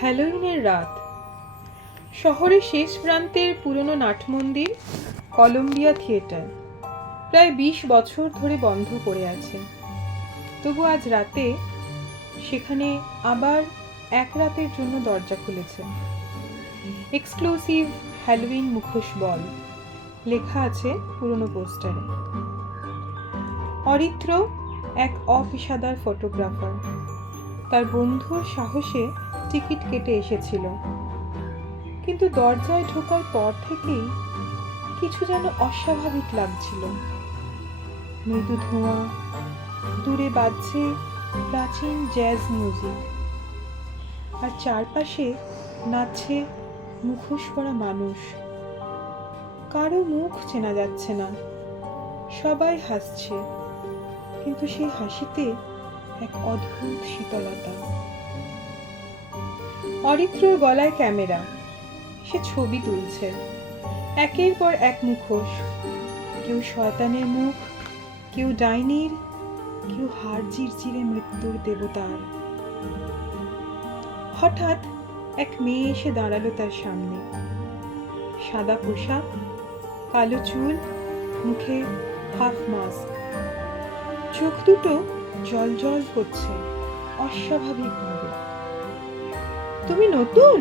হ্যালোইনের রাত। শহরের শেষ প্রান্তের পুরনো নাটমন্দির কলম্বিয়া থিয়েটার প্রায় ২০ বছর ধরে বন্ধ পড়ে আছে। তবু আজ রাতে সেখানে আবার এক রাতের জন্য দরজা খুলেছে। এক্সক্লুসিভ হ্যালোইন মুখোশ বল লেখা আছে পুরনো পোস্টারে। অরিত্র এক অপেশাদার ফটোগ্রাফার, তার বন্ধুর সাহসে টিকিট কেটে এসেছিল, কিন্তু দরজায় ঢোকার পর থেকেই কিছু যেন অস্বাভাবিক লাগছিল। মৃদু ধোঁয়া, দূরে বাজছে প্রাচীন জ্যাজ মিউজিক, আর চারপাশে নাচছে মুখোশ পরা মানুষ। কারো মুখ চেনা যাচ্ছে না, সবাই হাসছে, কিন্তু সেই হাসিতে এক অদ্ভুত শীতলতা। অরিত্রর গলায় ক্যামেরা, সে ছবি তুলছে। একের পর এক মুখোশ, কেউ শয়তানের মুখ, কেউ ডাইনির, কেউ হাড় চিরচিরে মৃত্যুর দেবতার। হঠাৎ এক মেয়ে এসে দাঁড়ালো তার সামনে। সাদা পোশাক, কালো চুল, মুখে হাফ মাস্ক, চোখ দুটো জল জল করছে অস্বাভাবিকভাবে। তুমি নতুন?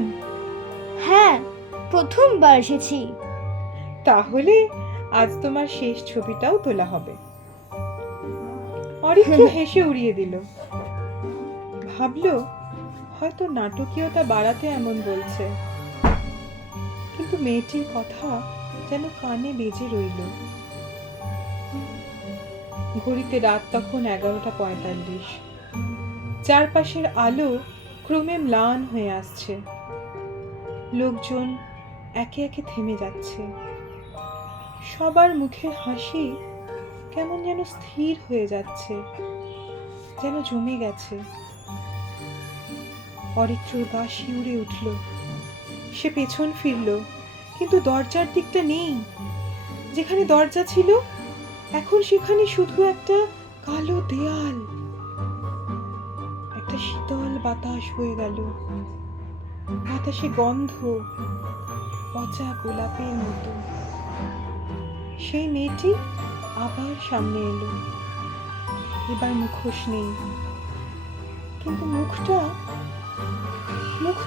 হ্যাঁ, প্রথমবার এসেছি। তাহলে আজ তোমার শেষ ছবিটাও তোলা হবে। অরিত্র হেসে উড়িয়ে দিল। ভাবলো হয়তো নাটকীয়তা বাড়াতে এমন বলছে, কিন্তু মেয়েটির কথা যেন কানে বেজে রইল। ঘড়িতে রাত তখন 11:45। চারপাশের আলো ক্রমে ম্লান হয়ে আসছে। লোকজন একে একে থেমে যাচ্ছে। সবার মুখের হাসি কেমন যেন স্থির হয়ে যাচ্ছে, যেন জমে গেছে। অরিত্রর গা শিউরে উঠল। সে পেছন ফিরল, কিন্তু দরজার দিকটা নেই। যেখানে দরজা ছিল এখন সেখানে শুধু একটা কালো দেয়াল। একটা শীতল বাতাস বয়ে গেল, বাতাসে গন্ধ পচা গোলাপের মতো। সেই মেয়েটি আবার সামনে এলো। এবার মুখোশ নেই, কিন্তু মুখ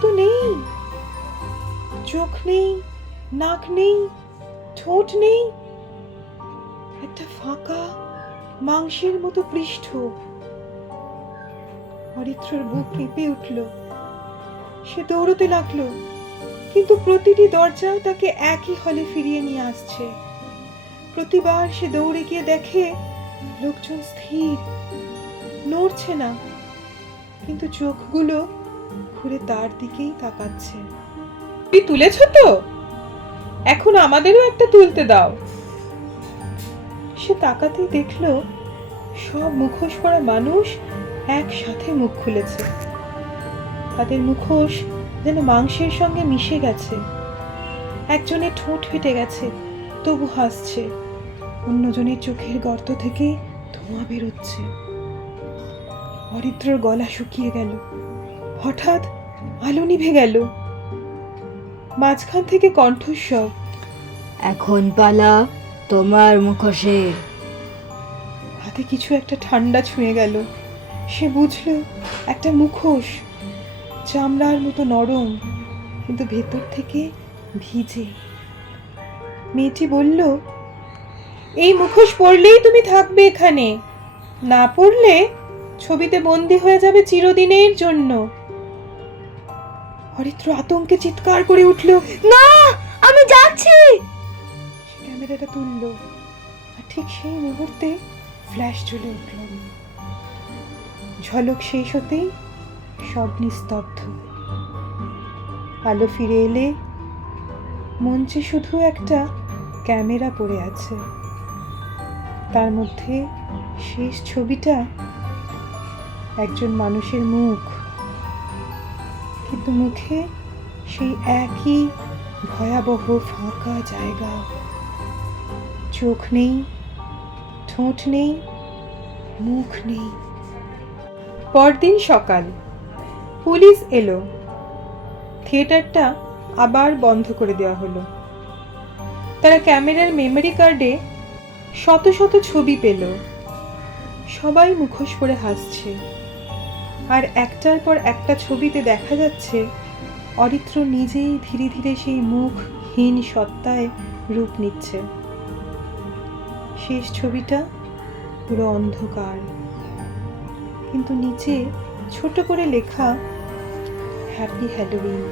তো নেই। চোখ নেই, নাক নেই, ঠোঁট নেই। একটা ফাঁকা মাংসের মতো পৃষ্ঠ। অরিত্রর বুক কেঁপে উঠল। সে দৌড়তে লাগলো, কিন্তু প্রতিটি দরজা তাকে একই হলে ফিরিয়ে নিয়ে আসছে। প্রতিবার সে দৌড়ে গিয়ে দেখে লোকজন স্থির, নড়ছে না, কিন্তু চোখগুলো ঘুরে তার দিকেই তাকাচ্ছে। তুই তুলেছ তো? এখন আমাদেরও একটা তুলতে দাও। সে তাকাতেই দেখলো সব মুখোশ পরা মানুষ একসাথে মুখ খুলেছে। তাদের মুখোশ যেন মাংসের সঙ্গে মিশে গেছে। একজনের ঠোঁট ফেটে গেছে, তবু হাসছে। অন্যজনের চোখের গর্ত থেকে ধোঁয়া বেরোচ্ছে। অরিত্রর গলা শুকিয়ে গেল। হঠাৎ আলো নিভে গেল। মাঝখান থেকে কণ্ঠস্বর, এখন পালা তোমার মুখোশের। হাতে কিছু একটা ঠান্ডা ছুঁয়ে গেল। সে বুঝলো একটা মুখোশ, চামড়ার মতো নরম, কিন্তু ভেতর থেকে ভিজে। মেয়েটি বলল, এই মুখোশ পরলেই তুমি থাকবে এখানে, না পরলে ছবিতে বন্দী হয়ে যাবে চিরদিনের জন্য। অরিত্র আতঙ্কে চিৎকার করে উঠল, না, আমি যাচ্ছি। সে ক্যামেরাটা তুলল, আর ঠিক সেই মুহূর্তে ফ্ল্যাশ জ্বলে উঠল। ঝলক শেষ হতেই সব নিস্তব্ধ। আলো ফিরে এলে মঞ্চে শুধু একটা ক্যামেরা পড়ে আছে। তার মধ্যে শেষ ছবিটা একজন মানুষের মুখ, কিন্তু মুখে সেই একই ভয়াবহ ফাঁকা জায়গা। চোখ নেই, ঠোঁট নেই, মুখ নেই। পরদিন সকাল, পুলিশ এলো। থিয়েটারটা আবার বন্ধ করে দেওয়া হলো। তারা ক্যামেরার মেমোরি কার্ডে শত শত ছবি পেল। সবাই মুখোশ পরে হাসছে, আর একটার পর একটা ছবিতে দেখা যাচ্ছে অরিত্র নিজেই ধীরে ধীরে সেই মুখহীন সত্তায় রূপ নিচ্ছে। শেষ ছবিটা পুরো অন্ধকার, কিন্তু নিচে ছোট করে লেখা হ্যাপি হ্যালোউইন।